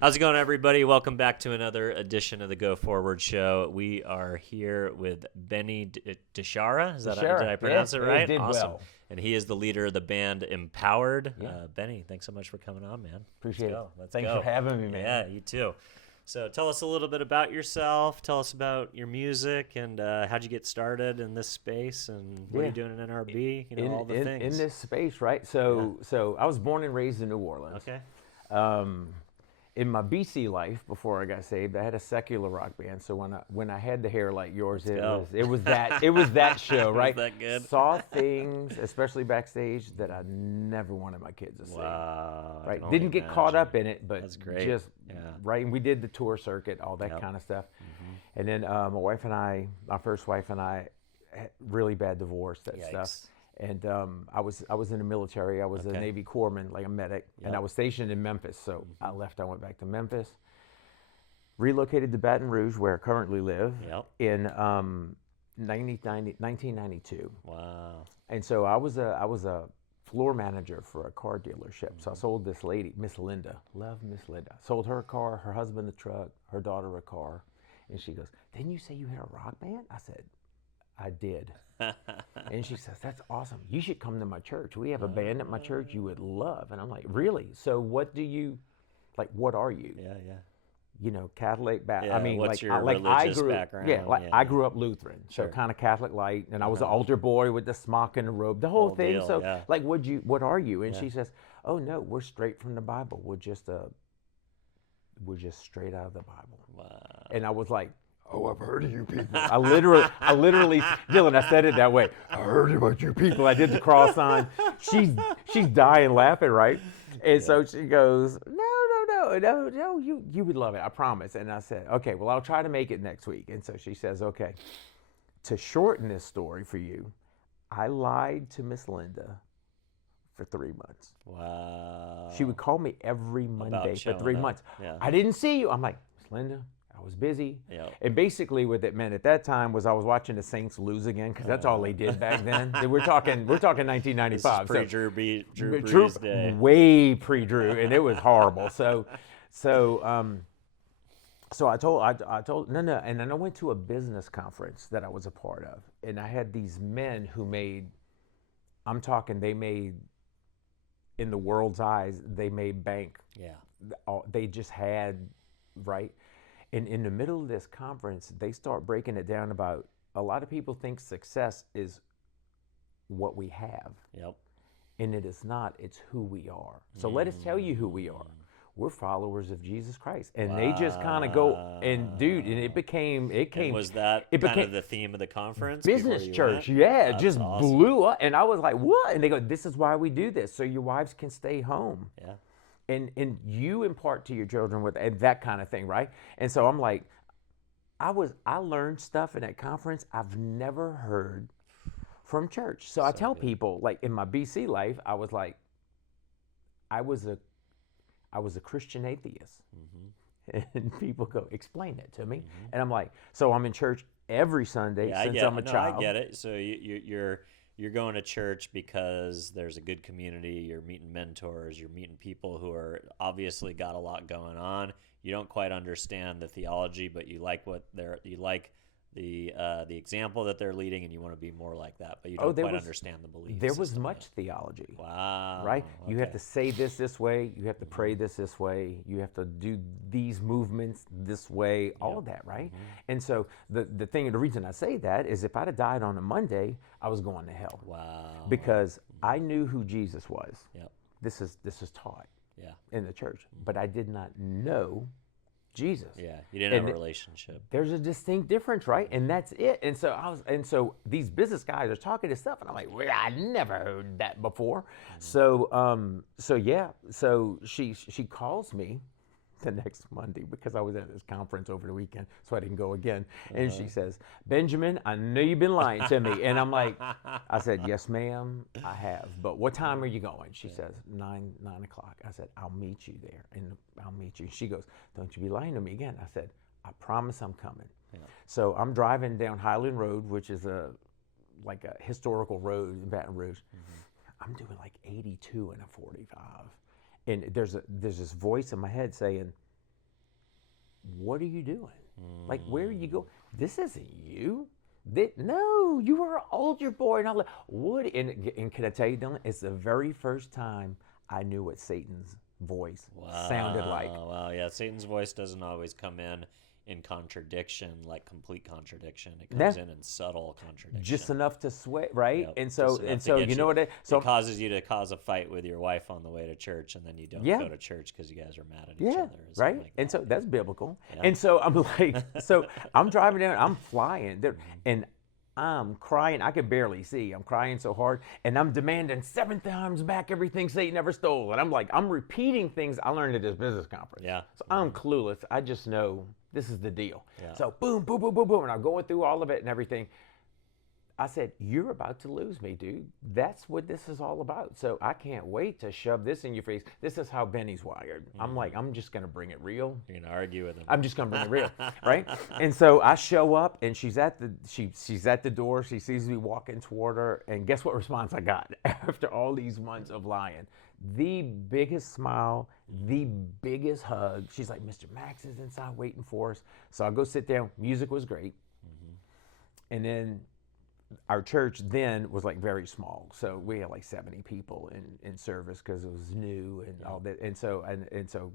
How's it going, everybody? Welcome back to another edition of the Go Forward Show. We are here with Benny Deshara. Did I pronounce it right? Did Awesome. well. And he is the leader of the band Empowered. Yeah. Benny, thanks so much for coming on, man. Appreciate it. Let's Thanks go. for having me, man. Yeah, you too. So tell us a little bit about yourself. Tell us about your music and how'd you get started in this space and what are you doing in NRB? All the things. In this space, right? So I was born and raised in New Orleans. Okay. In my BC life, before I got saved, I had a secular rock band. So when I had the hair like yours, it was that show, right? Was that good? Saw things, especially backstage, that I never wanted my kids to see. Wow. Right? Didn't get caught up in it, but That's great. just right. And we did the tour circuit, all that kind of stuff. Mm-hmm. And then my first wife and I, had really bad divorce, stuff. And I was in the military. I was a Navy corpsman, like a medic, and I was stationed in Memphis. So I left. I went back to Memphis, relocated to Baton Rouge, where I currently live, in 1992. Wow. And so I was a floor manager for a car dealership. So I sold this lady, Miss Linda. Love Miss Linda. Sold her a car, her husband a truck, her daughter a car. And she goes, "Didn't you say you had a rock band?" I said, "I did." And she says, "That's awesome. You should come to my church. We have a band at my church you would love." And I'm like, "Really? So what are you? Yeah. Catholic, Yeah, I mean, what's like, your like I religious grew, background? I grew up Lutheran, so kind of Catholic light, and I was an altar boy with the smock and the robe, the whole thing. deal, So, yeah. like, what are you? And she says, "Oh no, we're straight from the Bible. We're just straight out of the Bible." Wow. And I was like, "Oh, I've heard of you people." I literally, Dylan, I said it that way. "I heard about you people." I did the cross sign. She's dying laughing, right? And so she goes, no, you would love it, I promise. And I said, "Okay, well, I'll try to make it next week." And so she says, "Okay, to shorten this story for you, I lied to Miss Linda for 3 months." Wow. She would call me every Monday for 3 months. Yeah. "I didn't see you." I'm like, "Miss Linda, I was busy." Yep. And basically what it meant at that time was I was watching the Saints lose again, because that's all they did back then. We're talking 1995. This is pre-Drew Drew Drew Brees day. Way pre-Drew, and it was horrible. So I told no, and then I went to a business conference that I was a part of, and I had these men who they made, in the world's eyes, they made bank. Yeah. They just had, right? And in the middle of this conference, they start breaking it down about, a lot of people think success is what we have. Yep. And it is not, it's who we are. So let us tell you who we are. We're followers of Jesus Christ. And they just kind of go, and dude, and it became. And was that kind of the theme of the conference? Business church, went? yeah. That's just awesome. blew up. And I was like, "What?" And they go, "This is why we do this, so your wives can stay home." Yeah. And you impart to your children with and that kind of thing, right? And so I'm like, I learned stuff in that conference I've never heard from church. So I tell people, like, in my BC life, I was like, I was a Christian atheist. And people go, "Explain it to me." And I'm like, so I'm in church every Sunday since I'm a child. I get it. So you're going to church because there's a good community. You're meeting mentors. You're meeting people who are obviously got a lot going on. You don't quite understand the theology, but you like the example that they're leading, and you want to be more like that, but you don't quite understand the beliefs. There was much theology. Wow. Right? You have to say this way. You have to pray this way. You have to do these movements this way. All of that, right? And so the reason I say that is, if I'd have died on a Monday, I was going to hell. Wow. Because I knew who Jesus was. Yep. This is taught. Yeah. In the church, but I did not know Jesus. Yeah, you didn't have a relationship. There's a distinct difference, right? And that's it. And so these business guys are talking this stuff, and I'm like, "Well, I never heard that before." So she calls me the next Monday, because I was at this conference over the weekend, so I didn't go again. And she says, "Benjamin, I know you've been lying to me." And I'm like, I said, "Yes, ma'am, I have. But what time are you going?" She says, 9 o'clock. I said, "I'll meet you there, and I'll meet you." She goes, "Don't you be lying to me again." I said, "I promise I'm coming." Yeah. So I'm driving down Highland Road, which is a historical road in Baton Rouge. I'm doing like 82 in a 45. And there's this voice in my head saying, what are you doing? Like, where are you going? This isn't you. No, you were an older boy. And I'm like, what? And can I tell you, Dylan, it's the very first time I knew what Satan's voice sounded like. Wow, yeah. Satan's voice doesn't always come in contradiction, like complete contradiction. It comes in subtle contradiction. Just enough to sway, right? Yep, And so you know what? So it causes you to cause a fight with your wife on the way to church, and then you don't go to church because you guys are mad at each other. Right. Like and so that's biblical. Yeah. And so I'm like, so I'm driving down, I'm flying, and I'm crying. I could barely see. I'm crying so hard, and I'm demanding 7 times back everything Satan ever stole. And I'm like, I'm repeating things I learned at this business conference. Yeah. So I'm clueless. I just know this is the deal. Yeah. So boom, boom, boom, boom, boom, and I'm going through all of it and everything. I said, you're about to lose me, dude. That's what this is all about. So I can't wait to shove this in your face. This is how Benny's wired. I'm like, I'm just going to bring it real. You're going to argue with him. I'm just going to bring it real, right? And so I show up, and she's at the door. She sees me walking toward her, and guess what response I got after all these months of lying? The biggest smile, the biggest hug. She's like, Mr. Max is inside waiting for us. So I go sit down. Music was great. And then our church then was like very small, so we had like 70 people in service because it was new and all that. And so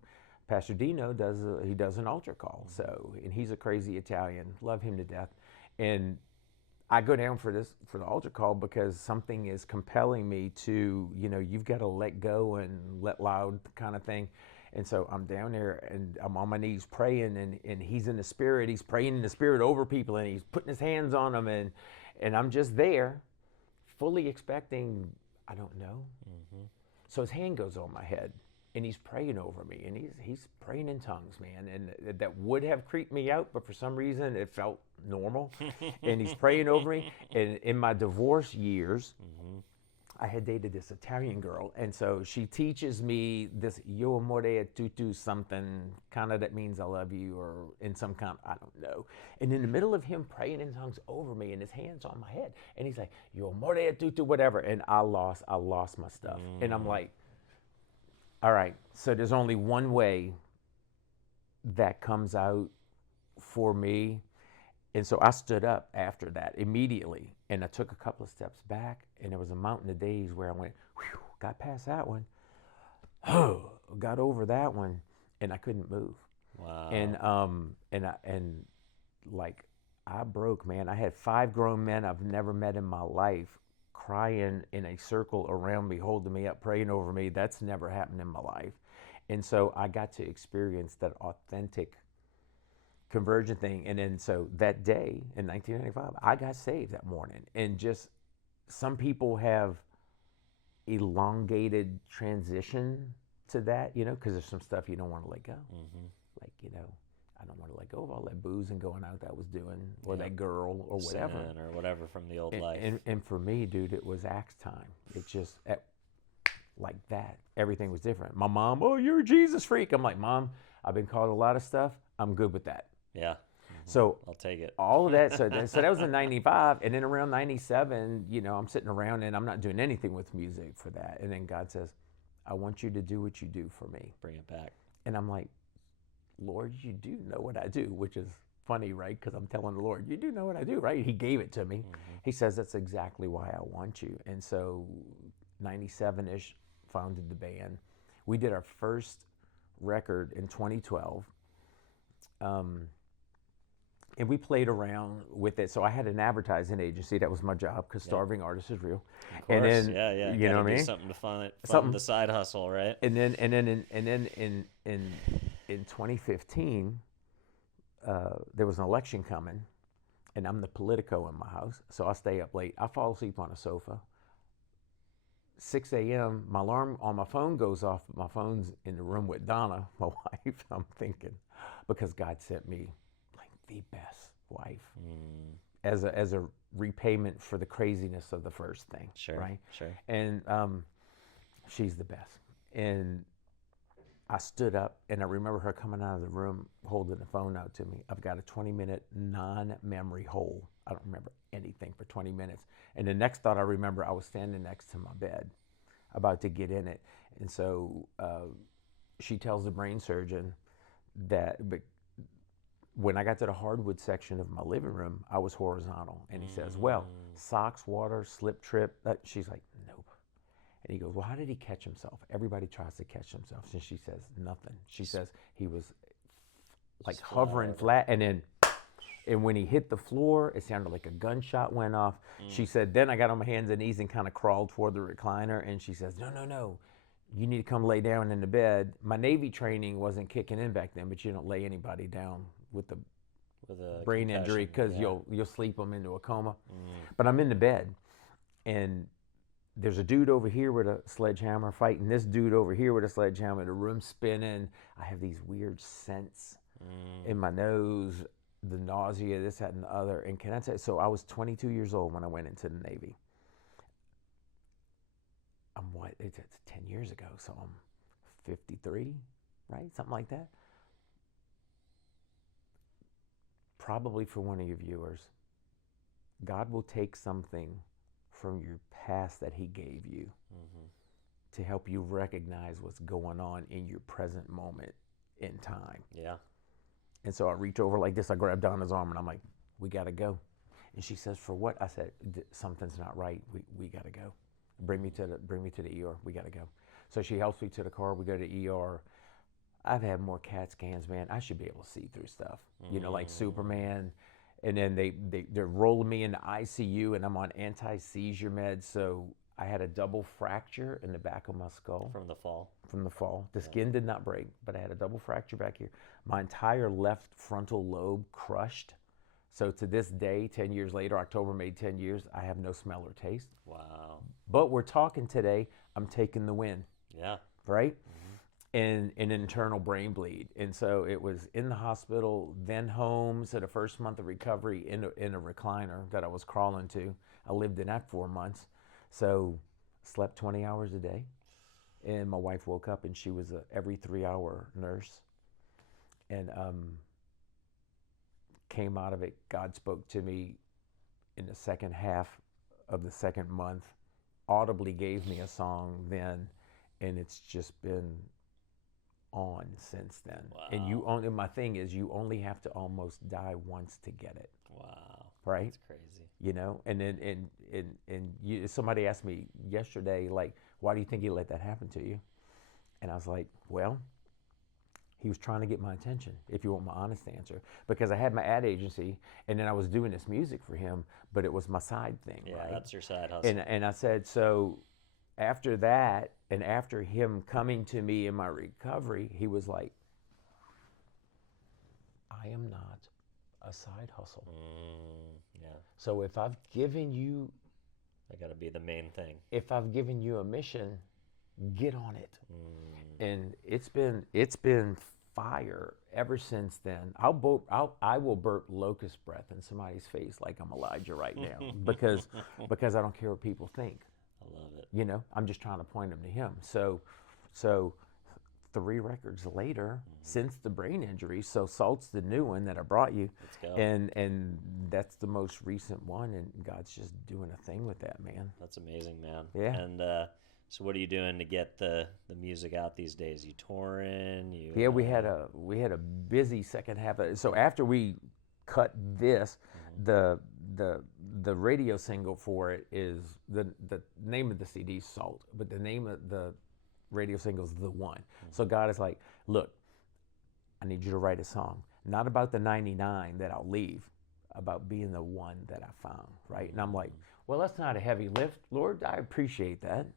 Pastor Dino does an altar call. So, and he's a crazy Italian, love him to death. And I go down for the altar call because something is compelling me to, you've got to let go and let loud kind of thing. And so I'm down there and I'm on my knees praying, and he's in the spirit. He's praying in the spirit over people, and he's putting his hands on them, and I'm just there, fully expecting, I don't know. So his hand goes on my head, and he's praying over me, and he's praying in tongues, man. And that would have creeped me out, but for some reason it felt normal. And he's praying over me. And in my divorce years, I had dated this Italian girl, and so she teaches me this "Io amore e tutto" something, kind of that means I love you, or in some kind, I don't know. And in the middle of him praying in tongues over me, and his hands on my head, and he's like "Io amore e tutto," whatever, and I lost my stuff, and I'm like, all right, so there's only one way that comes out for me. And so I stood up after that immediately, and I took a couple of steps back, and there was a mountain of days where I went, whew, got past that one, got over that one, and I couldn't move. Wow. And I broke, man. I had 5 grown men I've never met in my life crying in a circle around me, holding me up, praying over me. That's never happened in my life. And so I got to experience that authentic conversion thing. And then so that day in 1995, I got saved that morning. And just some people have elongated transition to that, because there's some stuff you don't want to let go. Like, I don't want to let go of all that booze and going out that I was doing, or that girl, or whatever. Sin or whatever from the old life. And for me, dude, it was Acts time. It just, like that, everything was different. My mom, oh, you're a Jesus freak. I'm like, Mom, I've been called a lot of stuff. I'm good with that. Yeah. So I'll take it. All of that. So that was in 95. And then around 97, I'm sitting around and I'm not doing anything with music for that. And then God says, I want you to do what you do for me. Bring it back. And I'm like, Lord, you do know what I do, which is funny, right? Because I'm telling the Lord, you do know what I do, right? He gave it to me. He says, that's exactly why I want you. And so 97-ish, founded the band. We did our first record in 2012. And we played around with it. So I had an advertising agency. That was my job, because starving artists is real. Of course. And then, yeah. You know what I mean? Something to fund Something. the side hustle, right? And then in 2015, there was an election coming, and I'm the Politico in my house, so I stay up late. I fall asleep on a sofa. 6 a.m., my alarm on my phone goes off, but my phone's in the room with Donna, my wife. I'm thinking, because God sent me like the best wife as a repayment for the craziness of the first thing. Sure, right? sure. And she's the best. And I stood up, and I remember her coming out of the room holding the phone out to me. I've got a 20-minute non-memory hole. I don't remember anything for 20 minutes. And the next thought I remember, I was standing next to my bed, about to get in it. And so she tells the brain surgeon that when I got to the hardwood section of my living room, I was horizontal. And he says, well, socks, water, slip, trip. She's like, nope. And he goes, well, how did he catch himself? Everybody tries to catch themselves. And she says, nothing. She says he was like hovering flat. And when he hit the floor, it sounded like a gunshot went off. She said, then I got on my hands and knees and kind of crawled toward the recliner. And she says, no. You need to come lay down in the bed. My Navy training wasn't kicking in back then, but you don't lay anybody down with a brain injury because you'll sleep them into a coma. But I'm in the bed, and there's a dude over here with a sledgehammer fighting this dude over here with a sledgehammer. The room's spinning. I have these weird scents in my nose, the nausea, this, that, and the other. And can I tell you, so I was 22 years old when I went into the Navy. It's 10 years ago, so I'm 53, right? Something like that. Probably for one of your viewers, God will take something from your past that he gave you to help you recognize what's going on in your present moment in time. Yeah. And so I reach over like this, I grab Donna's arm, and I'm like, we got to go. And she says, for what? I said, something's not right. We got to go. Bring me to the ER. We got to go. So she helps me to the car. We go to ER. I've had more CAT scans, man. I should be able to see through stuff, you know, like Superman. And then they're rolling me into ICU, and I'm on anti-seizure meds. So I had a double fracture in the back of my skull. From the fall? From the fall. The skin did not break, but I had a double fracture back here. My entire left frontal lobe crushed. So to this day, 10 years later, October made 10 years, I have no smell or taste. Wow. But we're talking today, I'm taking the win. Yeah. Right? And an internal brain bleed. And so it was in the hospital, then home. So the first month of recovery in a recliner that I was crawling to. I lived in that 4 months. So slept 20 hours a day. And my wife woke up, and she was a every 3-hour nurse. And came out of it. God spoke to me in the second half of the second month, audibly gave me a song then, and it's just been on since then. Wow. And my thing is, you only have to almost die once to get it. Wow. Right? That's crazy. You know, and then somebody asked me yesterday, like, why do you think he let that happen to you? And I was like, well, he was trying to get my attention, if you want my honest answer, because I had my ad agency, and then I was doing this music for him, but it was my side thing. Yeah, right? That's your side hustle. And I said, so after that, and after him coming to me in my recovery, he was like, I am not a side hustle. Yeah. So if I've given you, I got to be the main thing. if I've given you a mission, get on it. And it's been fire ever since then. I will burp locust breath in somebody's face like I'm Elijah right now because I don't care what people think. I love it. You know, I'm just trying to point them to him. So 3 records later, since the brain injury, so Salt's the new one that I brought you. Let's go. And that's the most recent one, and God's just doing a thing with that, man. That's amazing, man. Yeah. And so what are you doing to get the music out these days? You touring? Yeah, we had a busy second half. So after we cut this, the radio single for it is the name of the CD is Salt, but the name of the radio single is The One. So God is like, look, I need you to write a song, not about the 99 that I'll leave, about being the one that I found, right? And I'm like, well, that's not a heavy lift, Lord. I appreciate that.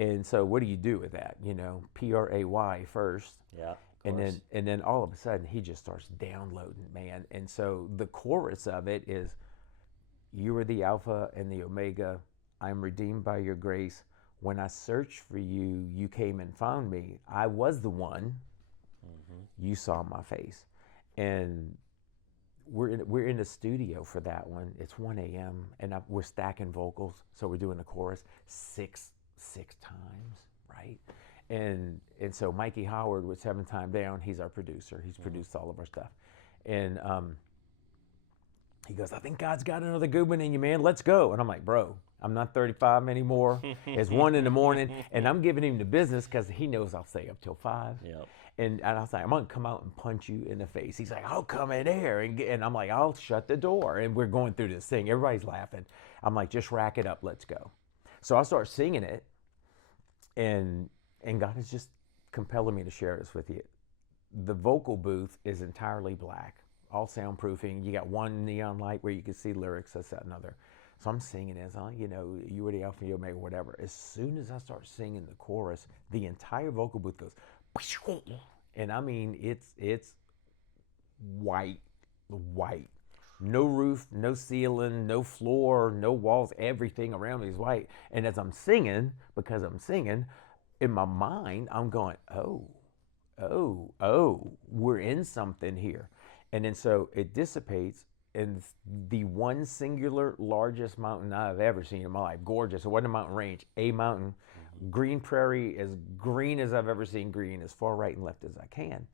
And so what do you do with that? You know, Pray first. Yeah. And then all of a sudden he just starts downloading, man. And so the chorus of it is, you are the Alpha and the Omega. I am redeemed by your grace. When I searched for you, you came and found me. I was the one. You saw my face. And we're in the studio for that one. It's 1 a.m. and we're stacking vocals. So we're doing the chorus six times, right? And so Mikey Howard with 7 Time Down, he's our producer. He's produced all of our stuff. And He goes, I think God's got another good one in you, man. Let's go. And I'm like, bro, I'm not 35 anymore. It's 1 a.m. and I'm giving him the business because he knows I'll stay up till 5. Yep. And I was like, I'm going to come out and punch you in the face. He's like, I'll come in there. And I'm like, I'll shut the door. And we're going through this thing. Everybody's laughing. I'm like, just rack it up. Let's go. So I start singing it. And God is just compelling me to share this with you. The vocal booth is entirely black, all soundproofing. You got one neon light where you can see lyrics, that's that, another. So I'm singing as you are the Alpha and Omega, whatever. As soon as I start singing the chorus, the entire vocal booth goes, and I mean, it's white. No roof, no ceiling, no floor, no walls, everything around me is white. And as I'm singing, because I'm singing, in my mind, I'm going, oh, we're in something here. And then so it dissipates, and the one singular largest mountain I've ever seen in my life, gorgeous. It wasn't a mountain range, a mountain, green prairie, as green as I've ever seen green, as far right and left as I can.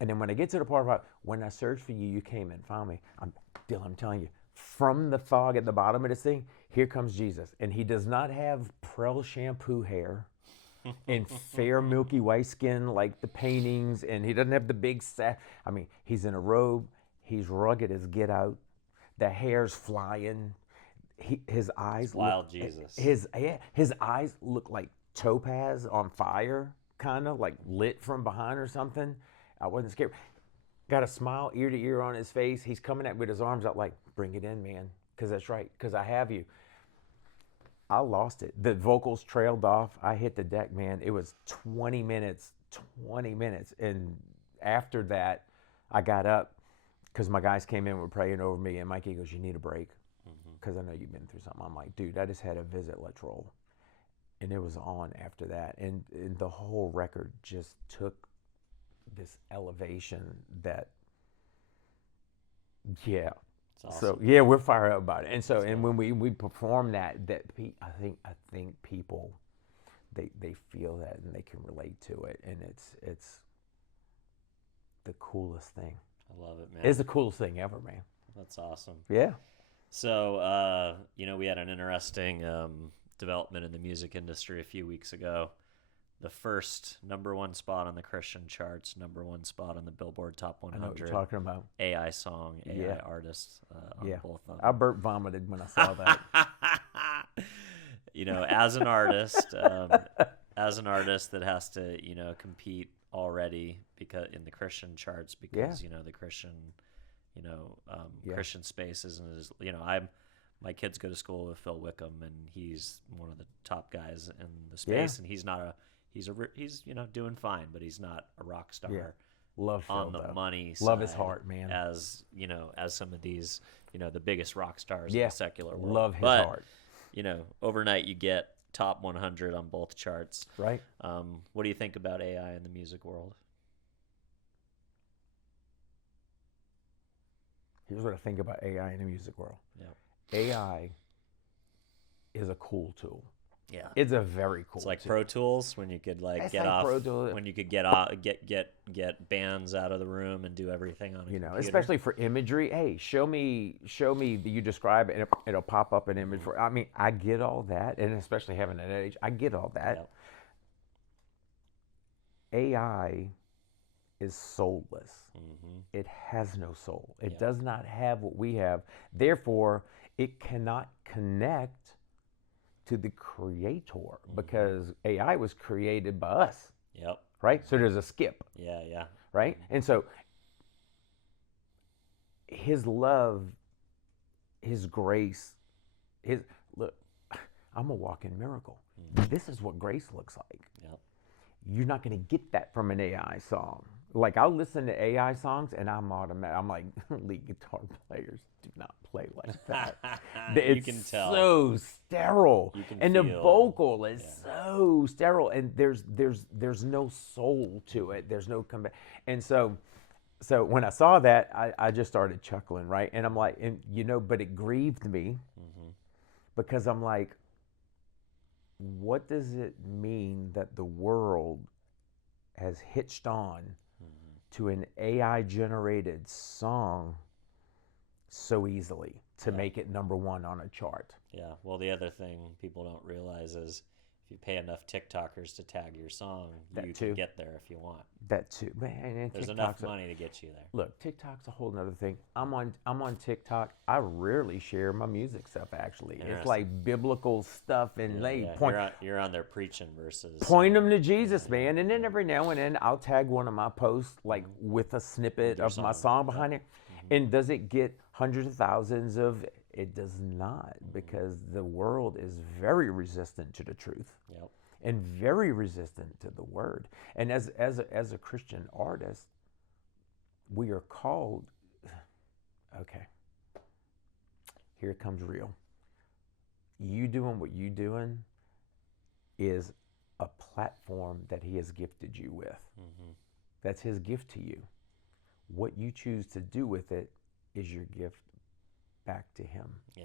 And then when I get to the part about, when I searched for you, you came and found me. I'm telling you, from the fog at the bottom of this thing, here comes Jesus. And he does not have Prel shampoo hair and fair milky white skin like the paintings, and he doesn't have the big I mean, he's in a robe, he's rugged as get out, the hair's flying, his eyes Wild Jesus. His eyes look like topaz on fire, kind of like lit from behind or something. I wasn't scared. Got a smile ear to ear on his face. He's coming at me with his arms out like, bring it in, man, because that's right, because I have you. I lost it. The vocals trailed off. I hit the deck, man. It was 20 minutes. And after that, I got up because my guys came in and were praying over me. And Mikey goes, you need a break? Because I know you've been through something. I'm like, dude, I just had a visit. Let's roll. And it was on after that. And the whole record just took this elevation that, yeah. Awesome. So yeah, we're fired up about it, and so and when we perform that I think people they feel that and they can relate to it, and it's the coolest thing. I love it, man. It's the coolest thing ever, man. That's awesome. Yeah. So we had an interesting development in the music industry a few weeks ago. The first #1 spot on the Christian charts, #1 spot on the Billboard Top 100. I know what you're talking about. AI song, AI artist on both of them. I burp vomited when I saw that. As an artist, that has to, compete already because in the Christian charts because the Christian, Christian space isn't as my kids go to school with Phil Wickham, and he's one of the top guys in the space, and he's not he's doing fine, but he's not a rock star. Yeah. Love Phil, on the though. money side. Love his heart, man. As some of these, the biggest rock stars in the secular world. Love his heart. Overnight you get top 100 on both charts. Right. What do you think about AI in the music world? Here's what I think about AI in the music world. Yeah. AI is a cool tool. Yeah, it's a very cool. It's like tool. Pro Tools when you could get bands out of the room and do everything on a computer. Especially for imagery. Hey, show me that you describe it, and it'll pop up an image for. I mean, I get all that, and especially having an age, I get all that. Yep. AI is soulless. Mm-hmm. It has no soul. It does not have what we have. Therefore, it cannot connect to the creator, because AI was created by us. Yep. Right? So there's a skip. Yeah. Right? And so his love, his grace, look, I'm a walking miracle. Mm-hmm. This is what grace looks like. Yep. You're not going to get that from an AI song. Like, I'll listen to AI songs and I'm like, lead guitar players do not play like that. You can tell. So sterile. And the vocal is so sterile, and there's no soul to it. There's no comeback. And so when I saw that, I just started chuckling, right? And I'm like, but it grieved me, because I'm like, what does it mean that the world has hitched on to an AI generated song so easily to make it number one on a chart. Yeah. Well, the other thing people don't realize is if you pay enough TikTokers to tag your song, you can get there if you want. That too, man. And There's enough money to get you there. Look, TikTok's a whole nother thing. I'm on TikTok. I rarely share my music stuff. Actually, it's like biblical stuff and You're on there preaching versus point them to Jesus, man. And then every now and then I'll tag one of my posts like with a snippet of my song behind it. And does it get hundreds of thousands of? It does not, because the world is very resistant to the truth. Yep. And very resistant to the word. And as a Christian artist, we are called, okay, here it comes real. You doing what you doing is a platform that he has gifted you with. Mm-hmm. That's his gift to you. What you choose to do with it is your gift back to him. Yeah.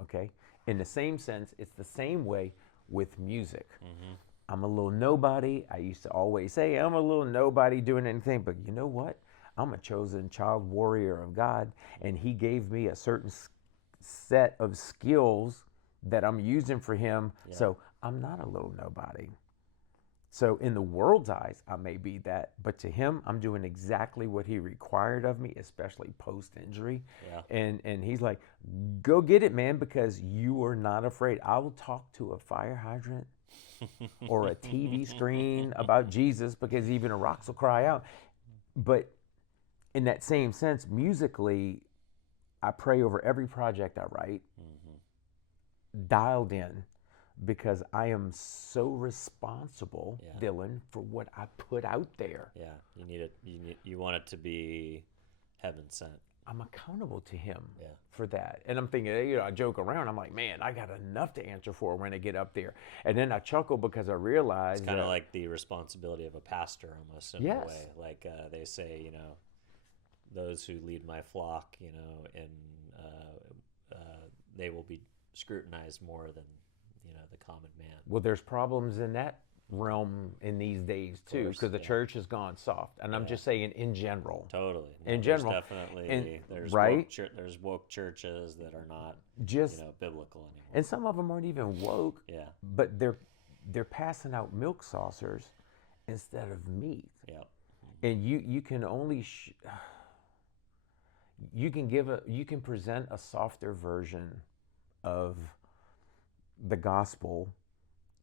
Okay? In the same sense, it's the same way with music. Mm-hmm. I'm a little nobody. I used to always say, I'm a little nobody doing anything, but you know what? I'm a chosen child warrior of God, and he gave me a certain set of skills that I'm using for him. Yeah. So I'm not a little nobody. So in the world's eyes, I may be that, but to him, I'm doing exactly what he required of me, especially post-injury. Yeah. And he's like, go get it, man, because you are not afraid. I will talk to a fire hydrant or a TV screen about Jesus, because even the rocks will cry out. But in that same sense, musically, I pray over every project I write, dialed in, because I am so responsible, Dylan, for what I put out there. Yeah, you need it. You want it to be heaven sent. I'm accountable to him for that. And I'm thinking, I joke around. I'm like, man, I got enough to answer for when I get up there. And then I chuckle because I realize it's kind of like the responsibility of a pastor, almost in a way. Like they say, those who lead my flock, and they will be scrutinized more than the common man. Well, there's problems in that realm in these days too, because the church has gone soft, and I'm just saying in general. Totally. No, in general, definitely. There's there's woke churches that are not just biblical anymore, and some of them aren't even woke. Yeah. But they're passing out milk saucers instead of meat. Yeah. And you can only you can present a softer version of the gospel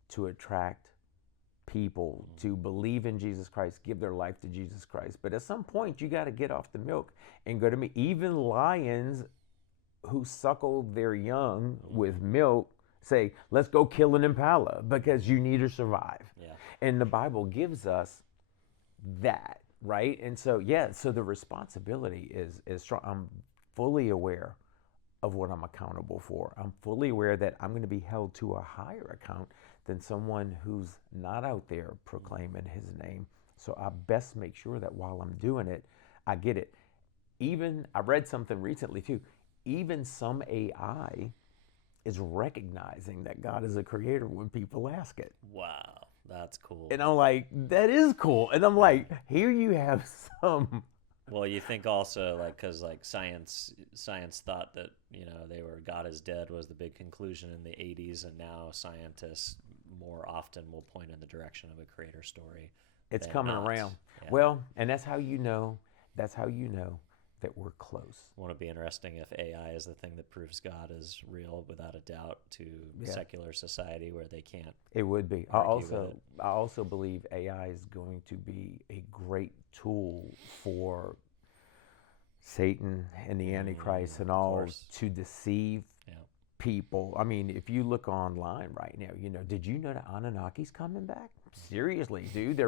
to attract people to believe in Jesus Christ, give their life to Jesus Christ. But at some point, you got to get off the milk and go to meat. Even lions who suckle their young with milk say, let's go kill an impala because you need to survive. Yeah. And the Bible gives us that, right? And so, so the responsibility is strong. I'm fully aware of what I'm accountable for. I'm fully aware that I'm going to be held to a higher account than someone who's not out there proclaiming his name. So I best make sure that while I'm doing it, I get it. Even, I read something recently too, even some AI is recognizing that God is a creator when people ask it. Wow, that's cool. And I'm like, that is cool. And I'm like, here you have some... Well, you think also because science thought that God is dead was the big conclusion in the 80s, and now scientists more often will point in the direction of a creator story. It's coming around. Yeah. Well, and that's how you know that we're close. Won't it be interesting if AI is the thing that proves God is real without a doubt to secular society where they can't? It would be. I also believe AI is going to be a great tool for Satan and the Antichrist and all to deceive people. I mean, if you look online right now, did you know the Anunnaki's coming back? Seriously, dude,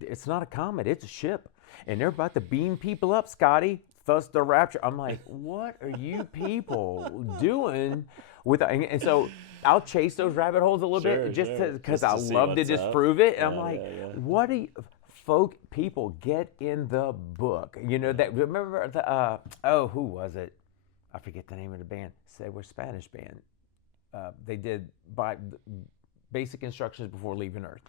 it's not a comet, it's a ship. And they're about to beam people up, Scotty. Thus the rapture. I'm like, what are you people doing with? And so I'll chase those rabbit holes a little bit just because I love to disprove it. And I'm like, what are you, people get in the book? That remember the who was it? I forget the name of the band. They were a Spanish band. They did basic instructions before leaving Earth.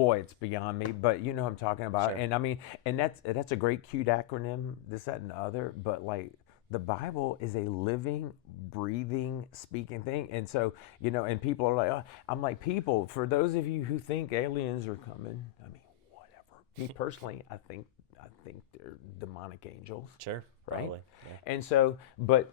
boy, it's beyond me. But you know what I'm talking about. Sure. And I mean, and that's a great cute acronym, this, that, and the other. But like the Bible is a living, breathing, speaking thing. And so, you know, and people are like, oh, I'm like, people, for those of you who think aliens are coming, I mean, whatever. Me personally, I think they're demonic angels. Sure. Right? Probably. Yeah. And so, but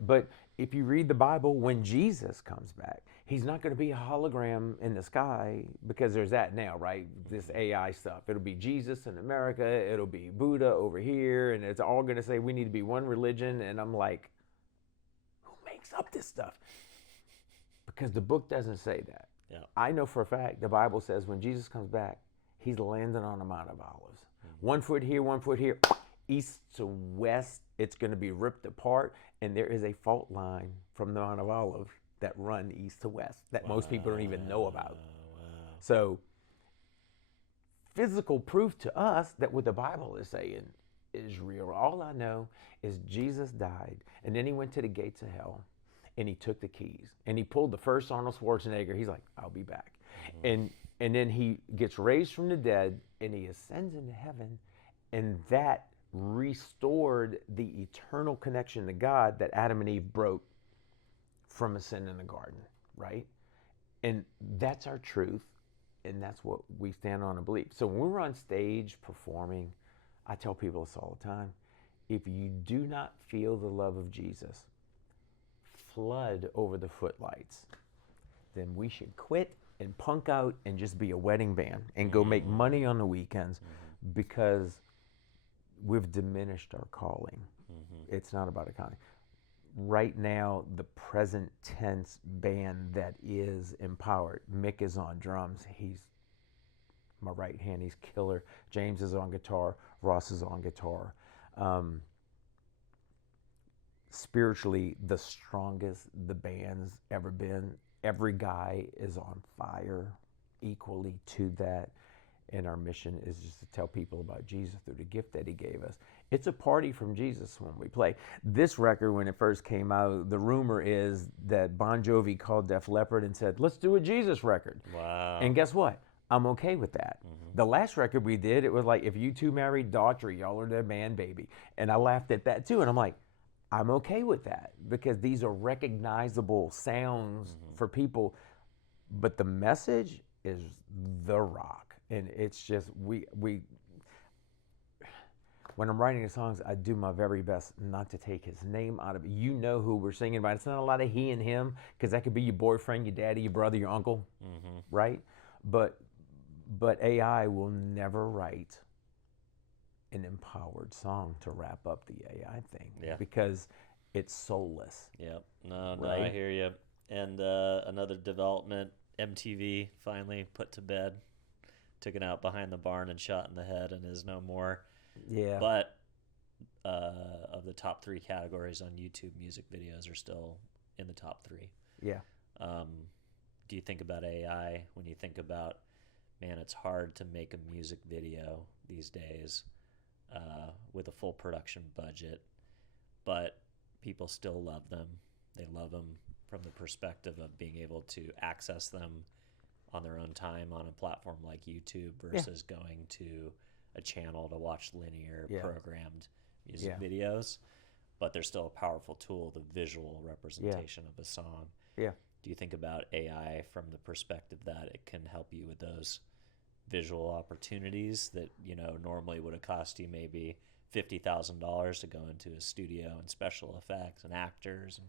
if you read the Bible, when Jesus comes back, he's not going to be a hologram in the sky, because there's that now, right? This AI stuff. It'll be Jesus in America, it'll be Buddha over here, and it's all going to say we need to be one religion. And I'm like, who makes up this stuff? Because the book doesn't say that. Yeah. I know for a fact the Bible says when Jesus comes back, he's landing on the Mount of Olives. 1 foot here, 1 foot here, east to west, it's going to be ripped apart, and there is a fault line from the Mount of Olives that run east to west that most people don't even know about. Wow. So physical proof to us that what the Bible is saying is real. All I know is Jesus died, and then he went to the gates of hell, and he took the keys, and he pulled the first Arnold Schwarzenegger. He's like, I'll be back. And then he gets raised from the dead, and he ascends into heaven, and that restored the eternal connection to God that Adam and Eve broke from a sin in the garden, right? And that's our truth, and that's what we stand on and believe. So when we're on stage performing, I tell people this all the time, if you do not feel the love of Jesus flood over the footlights, then we should quit and punk out and just be a wedding band and go make money on the weekends, because we've diminished our calling. It's not about economy. Right now, the present tense band that is empowered, Mick is on drums. He's my right hand, he's killer. James is on guitar, Ross is on guitar. Spiritually, the strongest the band's ever been. Every guy is on fire equally to that. And our mission is just to tell people about Jesus through the gift that he gave us. It's a party from Jesus when we play. This record, when it first came out, the rumor is that Bon Jovi called Def Leppard and said, let's do a Jesus record. Wow. And guess what? I'm okay with that. The last record we did, it was like, if you two married Daughtry, y'all are the man baby. And I laughed at that too. And I'm like, I'm okay with that, because these are recognizable sounds for people. But the message is the rock. And it's just, we when I'm writing the songs, I do my very best not to take his name out of it. You know who we're singing about. It's not a lot of he and him, because that could be your boyfriend, your daddy, your brother, your uncle, right? But AI will never write an empowered song to wrap up the AI thing, because it's soulless. Yep. No, right? I hear you. And another development, MTV finally put to bed, took it out behind the barn and shot in the head, and is no more. Yeah. But of the top 3 categories on YouTube, music videos are still in the top 3. Yeah. Do you think about AI when you think about, man, it's hard to make a music video these days with a full production budget, but people still love them. They love them from the perspective of being able to access them on their own time on a platform like YouTube versus going to a channel to watch linear programmed music videos. But they're still a powerful tool, the visual representation of a song. Yeah. Do you think about AI from the perspective that it can help you with those visual opportunities that, you know, normally would have cost you maybe $50,000 to go into a studio and special effects and actors and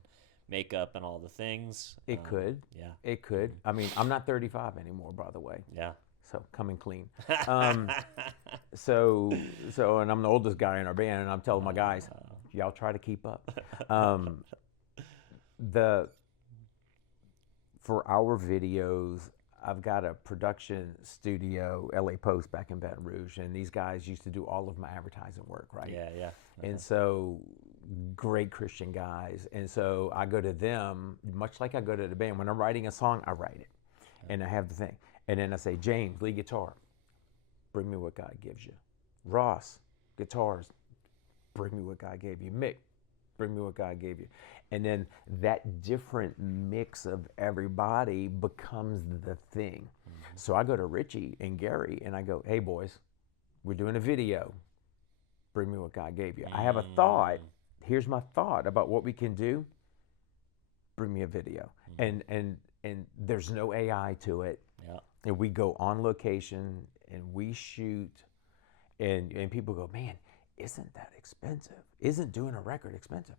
makeup and all the things? It could. Yeah. It could. I mean, I'm not 35 anymore, by the way. Yeah. So coming clean. So, and I'm the oldest guy in our band, and I'm telling my guys, y'all try to keep up. For our videos, I've got a production studio, LA Post, back in Baton Rouge, and these guys used to do all of my advertising work, right? Yeah, yeah. And so, great Christian guys. And so I go to them, much like I go to the band. When I'm writing a song, I write it. And I have the thing. And then I say, James, lead guitar, bring me what God gives you. Ross, guitars, bring me what God gave you. Mick, bring me what God gave you. And then that different mix of everybody becomes the thing. So I go to Richie and Gary and I go, hey boys, we're doing a video. Bring me what God gave you. I have a thought. Here's my thought about what we can do. Bring me a video. And there's no AI to it. Yeah. And we go on location and we shoot and people go, man, isn't that expensive? Isn't doing a record expensive?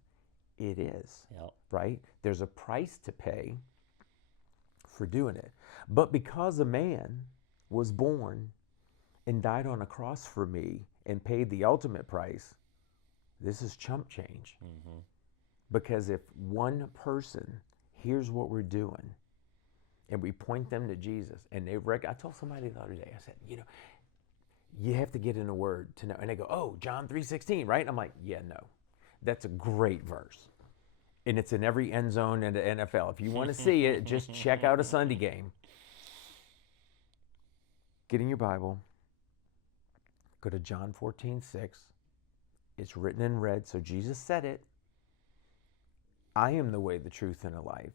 It is. Yep. Right? There's a price to pay for doing it. But because a man was born and died on a cross for me and paid the ultimate price, this is chump change. Because if one person hears what we're doing and we point them to Jesus and I told somebody the other day, I said, you know, you have to get in a word to know. And they go, oh, John 3:16, right? And I'm like, yeah, no, that's a great verse. And it's in every end zone in the NFL. If you want to see it, just check out a Sunday game. Get in your Bible. Go to John 14:6. It's written in red, so Jesus said it. I am the way, the truth, and the life.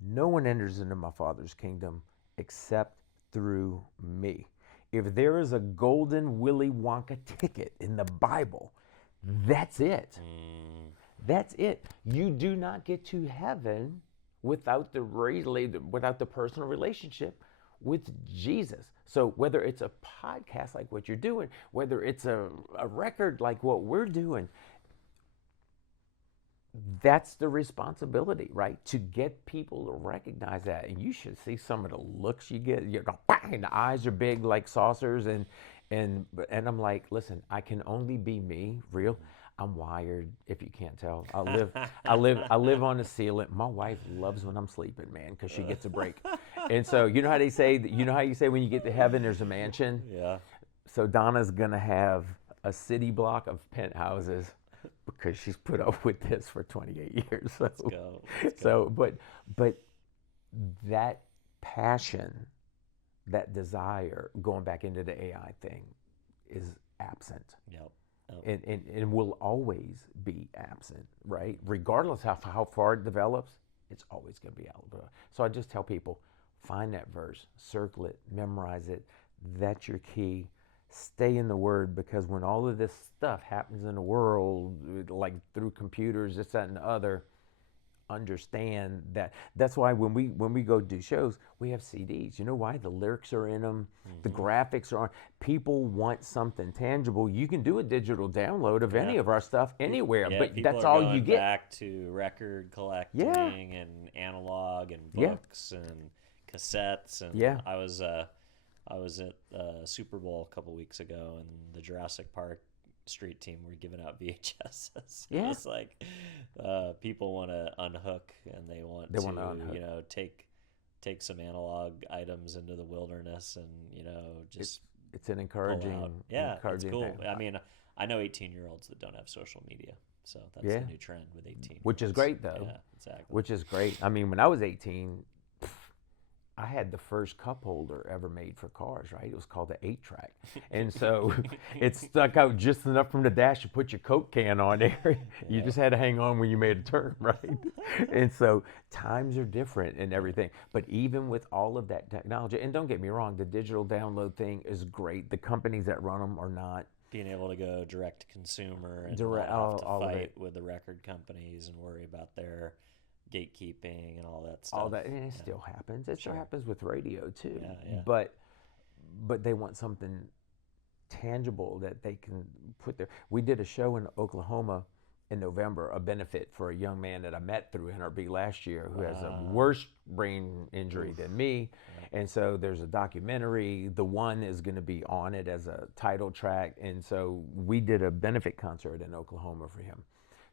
No one enters into my Father's kingdom except through me. If there is a golden Willy Wonka ticket in the Bible, that's it. That's it. You do not get to heaven without the personal relationship with Jesus. So whether it's a podcast like what you're doing, whether it's a record like what we're doing, that's the responsibility, right? To get people to recognize that. And you should see some of the looks you get. You go, bang, the eyes are big like saucers. And I'm like, listen, I can only be me, real. I'm wired, if you can't tell. I live on the ceiling. My wife loves when I'm sleeping, man, because she gets a break. And so you know how you say when you get to heaven, there's a mansion? Yeah. So Donna's gonna have a city block of penthouses because she's put up with this for 28 years. So, Let's go. So but that passion, that desire, going back into the AI thing, is absent. Yep. And will always be absent, right? Regardless of how far it develops, it's always going to be out. So I just tell people, find that verse, circle it, memorize it. That's your key. Stay in the Word, because when all of this stuff happens in the world, like through computers, this, that, and the other, understand that. That's why when we go do shows, we have CDs. You know why? The lyrics are in them, the graphics are on. People want something tangible. You can do a digital download of any of our stuff anywhere, but that's all you get. Back to record collecting and analog and books and cassettes. And I was at Super Bowl a couple weeks ago, and the Jurassic Park street team were giving out VHSs. Yeah. It's like people want to unhook, and they want to, you know, take some analog items into the wilderness, and, you know, just it's an encouraging it's cool thing. I mean, I know 18-year-olds that don't have social media, so that's the new trend with 18, which is great though. Yeah, exactly. Which is great. I mean, when I was 18, I had the first cup holder ever made for cars, right? It was called the 8-track. And so it stuck out just enough from the dash to put your Coke can on there. You just had to hang on when you made a turn, right? And so times are different and everything. But even with all of that technology, and don't get me wrong, the digital download thing is great. The companies that run them are not. Being able to go direct to consumer and Direct- not have to all of fight it. with the record companies and worry about their gatekeeping and all that stuff. All that, and it still happens. It still happens with radio too. Yeah. But they want something tangible that they can put there. We did a show in Oklahoma in November, a benefit for a young man that I met through NRB last year who has a worse brain injury than me. And so there's a documentary. The One is going to be on it as a title track. And so we did a benefit concert in Oklahoma for him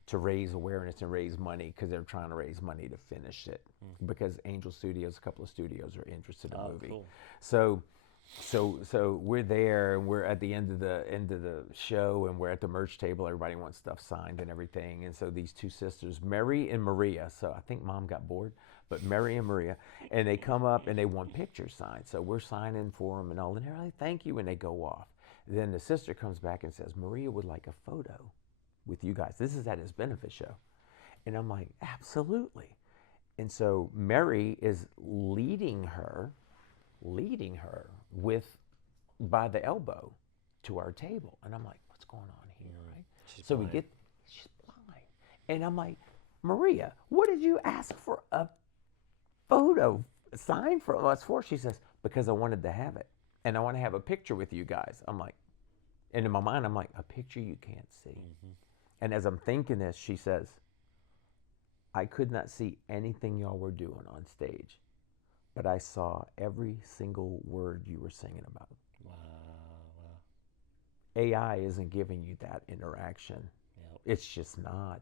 to raise awareness and raise money, because they're trying to raise money to finish it, because Angel Studios, a couple of studios, are interested in the movie. Cool. So we're there, and we're at the end of the show, and we're at the merch table. Everybody wants stuff signed and everything. And so these two sisters, Mary and Maria, so I think Mom got bored, but Mary and Maria, and they come up and they want pictures signed. So we're signing for them and all, and they're like, thank you, and they go off. Then the sister comes back and says, Maria would like a photo with you guys. This is at his benefit show. And I'm like, absolutely. And so Mary is leading her leading her by the elbow to our table. And I'm like, what's going on here, right? She's So blind. she's blind. And I'm like, Maria, what did you ask for a photo sign from us for? She says, because I wanted to have it. And I want to have a picture with you guys. I'm like, and in my mind, I'm like, a picture you can't see. Mm-hmm. And as I'm thinking this, she says, I could not see anything y'all were doing on stage, but I saw every single word you were singing about. Wow. AI isn't giving you that interaction. Yep. It's just not.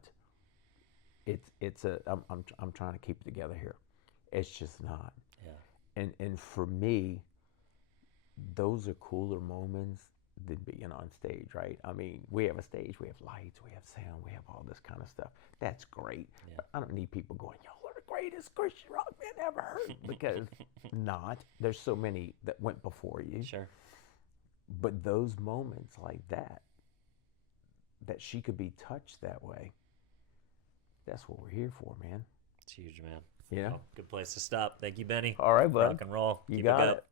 I'm trying to keep it together here. It's just not. Yeah. And for me, those are cooler moments than being on stage, right? I mean, we have a stage, we have lights, we have sound, we have all this kind of stuff. That's great. Yeah. But I don't need people going, y'all are the greatest Christian rock band ever heard. Because not. There's so many that went before you. Sure. But those moments like that she could be touched that way, that's what we're here for, man. It's huge, man. Yeah. Well, good place to stop. Thank you, Benny. All right, bud. Rock and roll. You Keep got it. it.